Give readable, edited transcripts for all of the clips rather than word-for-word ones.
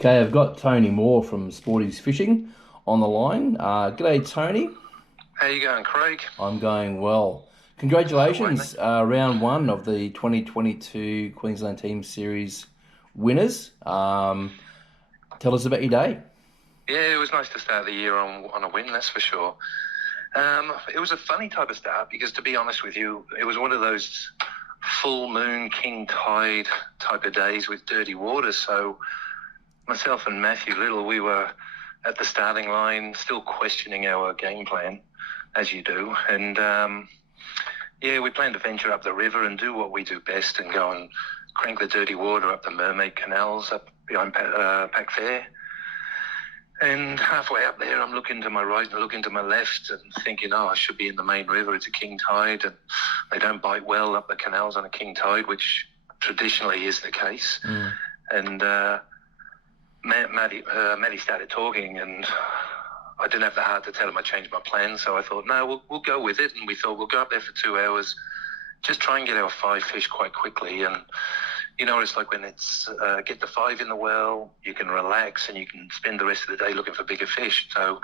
Okay, I've got Tony Moore from Sporty's Fishing on the line. G'day, Tony. How you going, Craig? I'm going well. Far away, mate. Congratulations, round one of the 2022 Queensland Team Series winners. Tell us about your day. Yeah, it was nice to start the year on a win, that's for sure. It was a funny type of start because, to be honest with you, it was one of those full moon, king tide type of days with dirty water. So myself and Matthew Little, we were at the starting line, still questioning our game plan, as you do. And yeah, we planned to venture up the river and do what we do best and go and crank the dirty water up the Mermaid Canals up behind Pack Fair. And halfway up there, I'm looking to my right and looking to my left and thinking, I should be in the main river. It's a king tide and they don't bite well up the canals on a king tide, which traditionally is the case. And Matty started talking and I didn't have the heart to tell him I changed my plan. So I thought, no, we'll go with it. And we thought we'll go up there for 2 hours, just try and get our 5 fish quite quickly. And you know, it's like when it's get the 5 in the well, you can relax and you can spend the rest of the day looking for bigger fish. So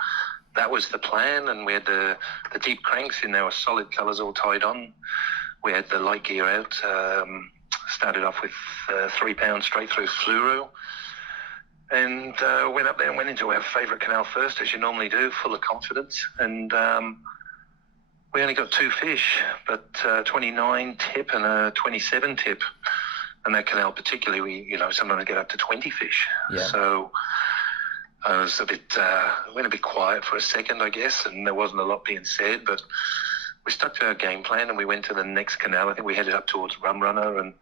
that was the plan. And we had the deep cranks in our solid colours all tied on. We had the light gear out, started off with 3 pounds straight through fluoro. And went up there and went into our favourite canal first, as you normally do, full of confidence. And we only got 2 fish, but 29 tip and a 27 tip. And that canal particularly, we sometimes get up to 20 fish. Yeah. So I was went a bit quiet for a second, I guess, and there wasn't a lot being said, but we stuck to our game plan and we went to the next canal. I think we headed up towards Rum Runner and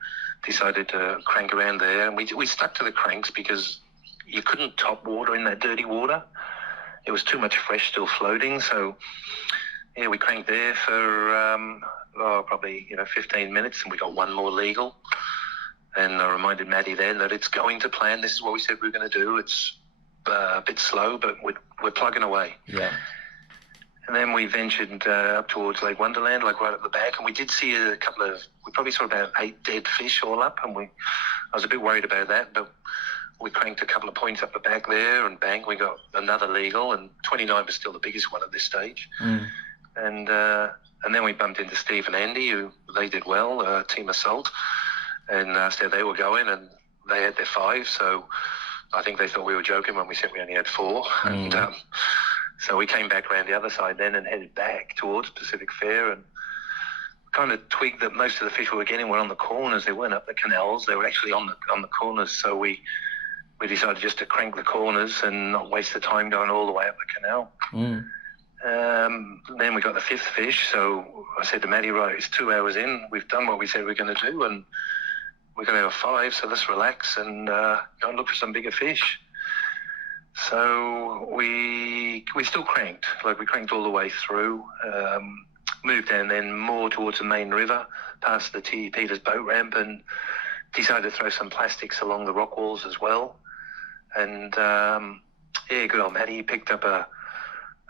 decided to crank around there. And we stuck to the cranks because you couldn't top water in that dirty water. It was too much fresh still floating. So yeah, we cranked there for probably 15 minutes and we got 1 more legal. And I reminded Matty then that it's going to plan. This is what we said we were going to do. It's a bit slow, but we're plugging away. Yeah. And then we ventured up towards Lake Wonderland, like right up the back, and we did see we probably saw about 8 dead fish all up, and I was a bit worried about that, but we cranked a couple of points up the back there, and bang, we got another legal, and 29 was still the biggest one at this stage. And then we bumped into Steve and Andy, who they did well, Team Assault, and asked how they were going, and they had their 5, so I think they thought we were joking when we said we only had 4. And so we came back around the other side then and headed back towards Pacific Fair and kind of twigged that most of the fish we were getting were on the corners. They weren't up the canals. They were actually on the corners. So we decided just to crank the corners and not waste the time going all the way up the canal. Then we got the 5th fish. So I said to Matty, right, it's 2 hours in. We've done what we said we're going to do and we're going to have 5. So let's relax and go and look for some bigger fish. So we still cranked, like we cranked all the way through, moved down then more towards the main river, past the T. Peters boat ramp and decided to throw some plastics along the rock walls as well. And yeah, good old Matty picked up a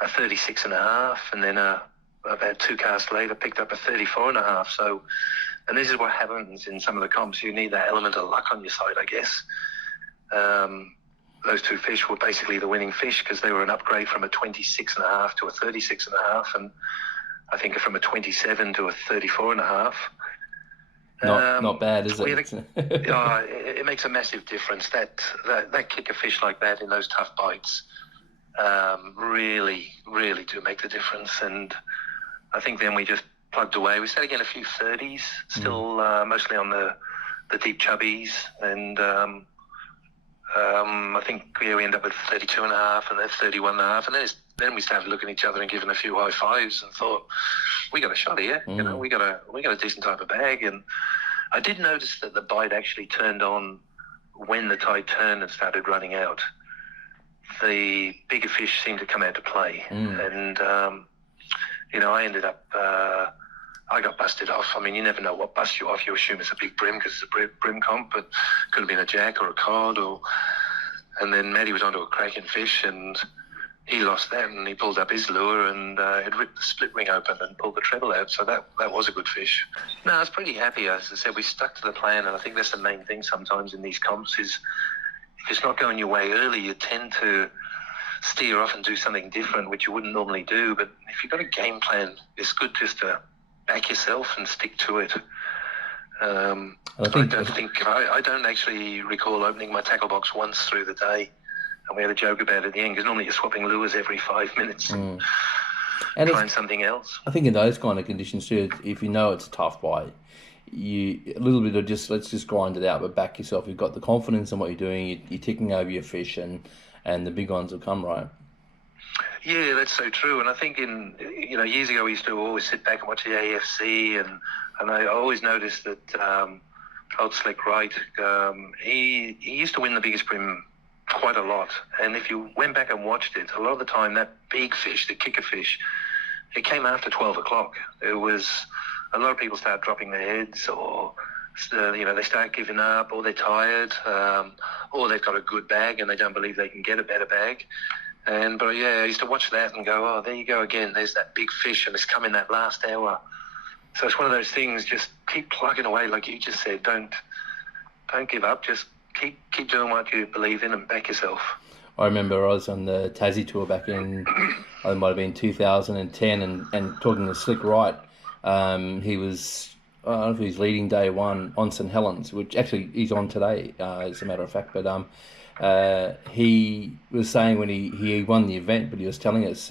36.5 and then about 2 casts later picked up a 34.5. So, and this is what happens in some of the comps. You need that element of luck on your side, I guess. Those 2 fish were basically the winning fish because they were an upgrade from a 26.5 to a 36.5 and I think from a 27 to a 34.5. Not bad, is it? It makes a massive difference. That kick a fish like that in those tough bites really, really do make the difference. And I think then we just plugged away. We started getting a few 30s, still mostly on the deep chubbies, and I think we ended up with 32.5 and then 31.5, and then we started looking at each other and giving a few high fives and thought, we got a shot here. We got a decent type of bag. And I did notice that the bite actually turned on when the tide turned and started running out. The bigger fish seemed to come out to play, and I ended up. I got busted off. I mean, you never know what busts you off. You assume it's a big brim because it's a brim comp, but could have been a jack or a cod. And then Matty was onto a cracking fish, and he lost that, and he pulled up his lure, and it ripped the split ring open and pulled the treble out. So that was a good fish. No, I was pretty happy. As I said, we stuck to the plan, and I think that's the main thing sometimes in these comps is if it's not going your way early, you tend to steer off and do something different, which you wouldn't normally do. But if you've got a game plan, it's good just to back yourself and stick to it. I don't actually recall opening my tackle box once through the day, and we had a joke about it at the end, because normally you're swapping lures every 5 minutes and trying something else. I think in those kind of conditions too, if you know it's a tough bite, a little bit of let's just grind it out, but back yourself. You've got the confidence in what you're doing. You're ticking over your fish, and the big ones will come, right? Yeah, that's so true. And I think years ago we used to always sit back and watch the AFC, and I always noticed that old Slick Wright, he used to win the biggest brim quite a lot. And if you went back and watched it, a lot of the time that big fish, the kicker fish, it came after 12 o'clock. It was a lot of people start dropping their heads, or they start giving up, or they're tired, or they've got a good bag and they don't believe they can get a better bag. But I used to watch that and go, oh, there you go again. There's that big fish, and it's come in that last hour. So it's one of those things. Just keep plugging away, like you just said. Don't give up. Just keep doing what you believe in and back yourself. I remember I was on the Tassie tour back in, it might have been 2010, and talking to Slick Wright. He was, I don't know if he was leading day one on St Helens, which actually he's on today, as a matter of fact. But he was saying when he won the event, but he was telling us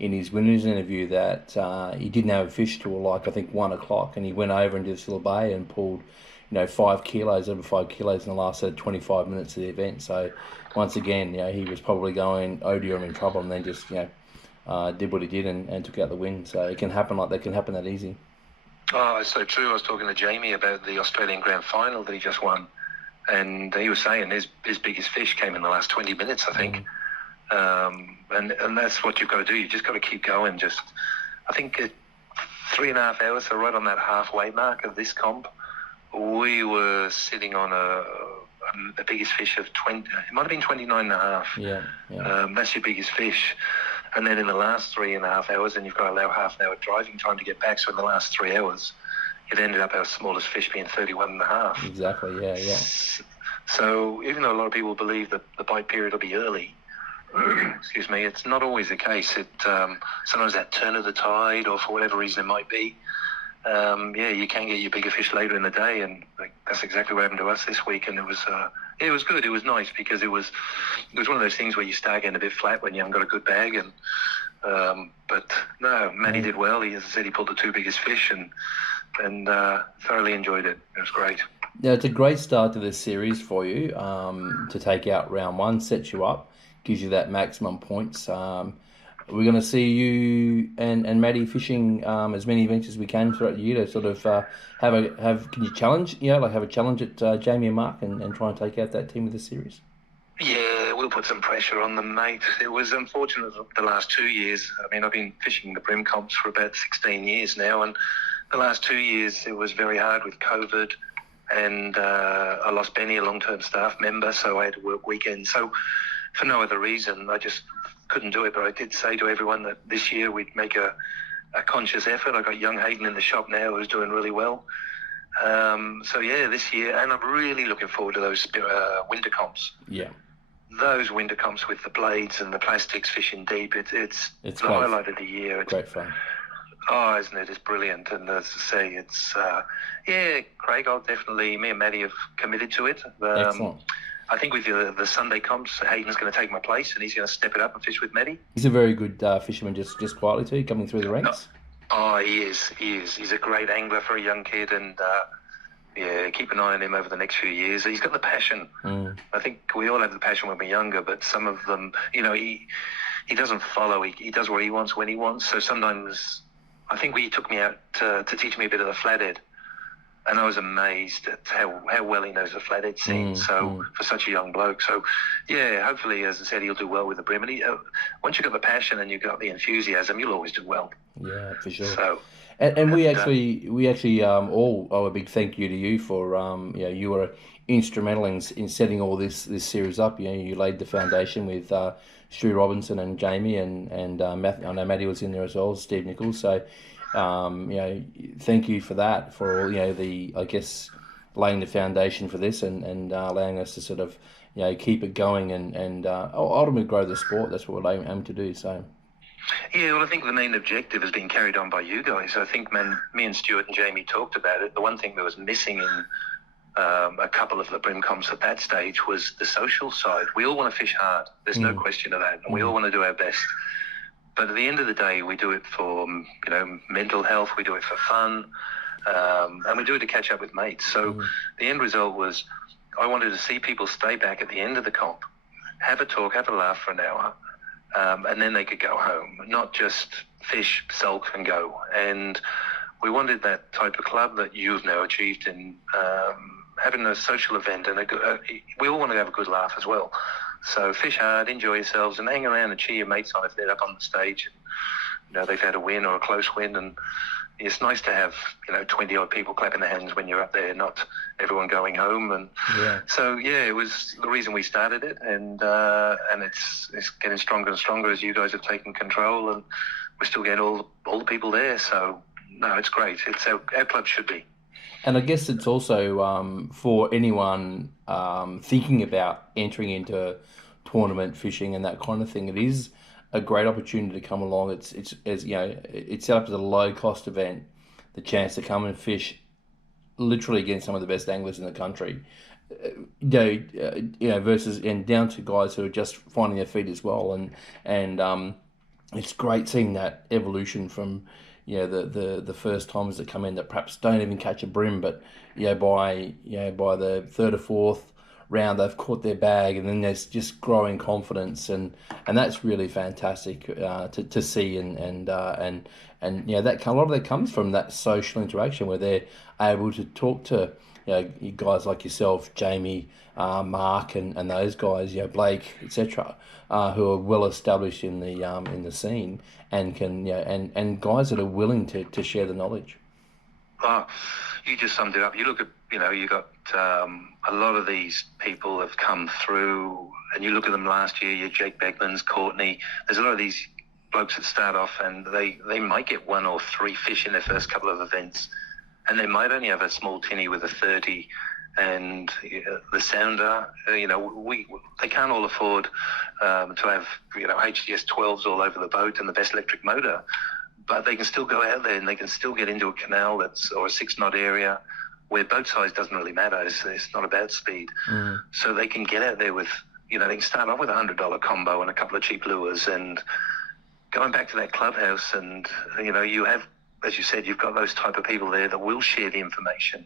in his winners interview that he didn't have a fish till like I think 1 o'clock, and he went over into this little bay and pulled 5 kilos, over 5 kilos in the last 25 minutes of the event. So once again, he was probably going, oh dear, I'm in trouble, and then just did what he did and took out the win. So it can happen like that, can happen that easy. Oh, it's so true. I was talking to Jamie about the Australian Grand Final that he just won, and he was saying his biggest fish came in the last 20 minutes, I think. And that's what you've got to do. You just got to keep going. I think 3.5 hours, so right on that halfway mark of this comp, we were sitting on the biggest fish of 20. It might have been 29.5. Yeah. That's your biggest fish. And then in the last 3.5 hours, and you've got to allow half an hour driving time to get back. So in the last 3 hours, it ended up our smallest fish being 31.5. Exactly. Yeah. So even though a lot of people believe that the bite period will be early, excuse me, it's not always the case. Sometimes that turn of the tide, or for whatever reason it might be, you can get your bigger fish later in the day, and that's exactly what happened to us this week. And it was good. It was nice, because it was one of those things where you start getting a bit flat when you haven't got a good bag. And but no, Matty did well. As I said, he pulled the 2 biggest fish and thoroughly enjoyed it. It was great. Yeah, it's a great start to this series for you. To take out round 1 sets you up, gives you that maximum points. We're going to see you and Maddie fishing as many events as we can throughout the year to sort of can you challenge, have a challenge at Jamie and Mark and try and take out that team of the series? Yeah, we'll put some pressure on them, mate. It was unfortunate the last 2 years. I mean, I've been fishing the brim comps for about 16 years now, and the last 2 years it was very hard with COVID, and I lost Benny, a long-term staff member, so I had to work weekends. So for no other reason, I just couldn't do it. But I did say to everyone that this year we'd make a conscious effort. I got young Hayden in the shop now, who's doing really well. This year, and I'm really looking forward to those winter comps. Yeah. Those winter comps with the blades and the plastics fishing deep, it's the highlight of the year. It's great fun. Oh, isn't it? It's brilliant. And as I say, it's, Craig, me and Maddie have committed to it. Excellent. I think with the Sunday comps, Hayden's going to take my place, and he's going to step it up and fish with Maddie. He's a very good fisherman, just quietly too, coming through the ranks. Oh, he is. He's a great angler for a young kid, and keep an eye on him over the next few years. He's got the passion. I think we all have the passion when we're younger, but some of them, he doesn't follow. He does what he wants when he wants. So sometimes, I think he took me out to teach me a bit of the flathead, and I was amazed at how well he knows the flathead scene. For such a young bloke. So, hopefully, as I said, he'll do well with the brim. And once you've got the passion and you've got the enthusiasm, you'll always do well. Yeah, for sure. So, and we actually all owe a big thank you to you for you were instrumental in setting all this series up. You laid the foundation with Stu Robinson and Jamie and Matthew. I know Matty was in there as well, Steve Nichols. So thank you for that, for all laying the foundation for this and allowing us to sort of keep it going and ultimately grow the sport. That's what we aim to do. So. Yeah, well, I think the main objective has been carried on by you guys. I think when me and Stuart and Jamie talked about it, the one thing that was missing in a couple of the brim comps at that stage was the social side. We all want to fish hard. There's no question of that. And we all want to do our best. But at the end of the day, we do it for, mental health. We do it for fun. And we do it to catch up with mates. So the end result was I wanted to see people stay back at the end of the comp, have a talk, have a laugh for an hour, and then they could go home, not just fish, sulk and go. And we wanted that type of club that you've now achieved in having a social event, and we all want to have a good laugh as well. So fish hard, enjoy yourselves, and hang around and cheer your mates on if they're up on the stage. They've had a win or a close win, and it's nice to have 20 odd people clapping their hands when you're up there, not everyone going home. And so it was the reason we started it, and it's getting stronger and stronger as you guys have taken control, and we're still getting all the people there. So no, it's great. It's our club should be. And I guess it's also for anyone thinking about entering into tournament fishing and that kind of thing. It is a great opportunity to come along. It's set up as a low cost event, the chance to come and fish literally against some of the best anglers in the country. Versus and down to guys who are just finding their feet as well. And it's great seeing that evolution from the first timers that come in that perhaps don't even catch a brim, but by the third or fourth round they've caught their bag, and then there's just growing confidence, and that's really fantastic to see, and that a lot of that comes from that social interaction where they're able to talk to guys like yourself, Jamie, Mark, and those guys, Blake, etc., who are well established in the scene, and can and guys that are willing to share the knowledge. Oh, you just summed it up. You look at you got a lot of these people have come through, and you look at them last year. Your Jake Beckmans, Courtney. There's a lot of these blokes that start off, and they might get 1 or 3 fish in their first couple of events, and they might only have a small tinny with a 30. And the sounder, they can't all afford to have HDS 12s all over the boat and the best electric motor, but they can still go out there and they can still get into a canal or a 6-knot area where boat size doesn't really matter. It's not about speed. So they can get out there with, they can start off with $100 combo and a couple of cheap lures, and going back to that clubhouse, and you have, as you said, you've got those type of people there that will share the information.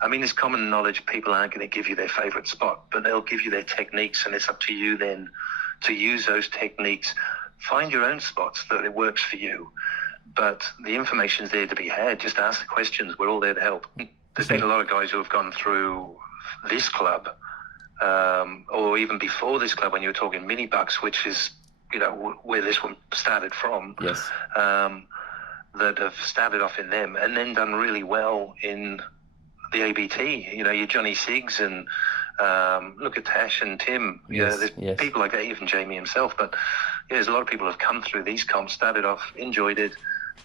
I mean, it's common knowledge people aren't going to give you their favourite spot, but they'll give you their techniques, and it's up to you then to use those techniques. Find your own spots that it works for you, but the information's there to be had. Just ask the questions. We're all there to help. There's been a lot of guys who have gone through this club, or even before this club when you were talking mini bucks, which is, where this one started from. Yes. That have started off in them and then done really well in the ABT, your Johnny Siggs, and look at Tash and Tim. There's people like that, even Jamie himself. But there's a lot of people who have come through these comps, started off, enjoyed it,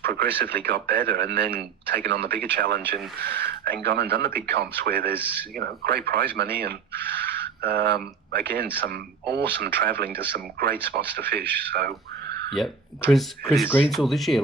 progressively got better, and then taken on the bigger challenge and gone and done the big comps where there's great prize money and again some awesome travelling to some great spots to fish. So yep, Chris Greensall this year,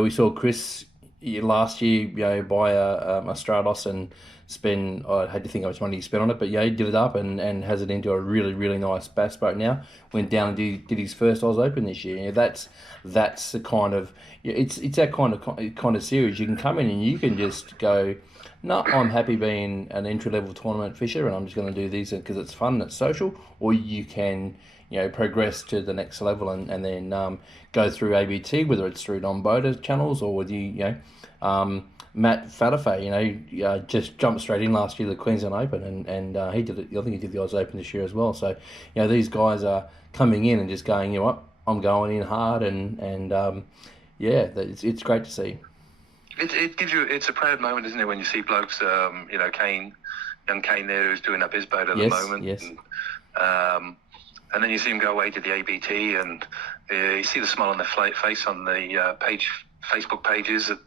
we saw Chris last year, buy a Stratos and spend, I had to think how much money he spent on it, but he did it up and has it into a really, really nice bass boat now. Went down and did his first Oz Open this year. That's the kind of, it's that kind of series. You can come in and you can just go, no, I'm happy being an entry-level tournament fisher and I'm just going to do these because it's fun and it's social, or you can progress to the next level and then go through ABT, whether it's through non-boater channels or with Matt Fatafe, just jumped straight in last year, the Queensland Open, and he did it. I think he did the Oz Open this year as well. So, these guys are coming in and just going, you know what, I'm going in hard, and it's great to see. It gives you, it's a proud moment, isn't it, when you see blokes, Kane, young Kane there who's doing up his boat at the moment. Yes. And then you see him go away to the ABT, and you see the smile on their face on the Facebook pages that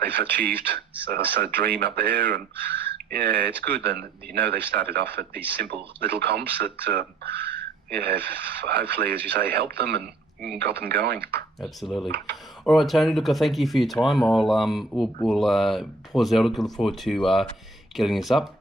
they've achieved. So it's a dream up there, and Yeah, it's good. And they started off at these simple little comps that have hopefully, as you say, helped them and got them going. Absolutely. All right, Tony. Look, I thank you for your time. We'll pause there. Look forward to getting this up.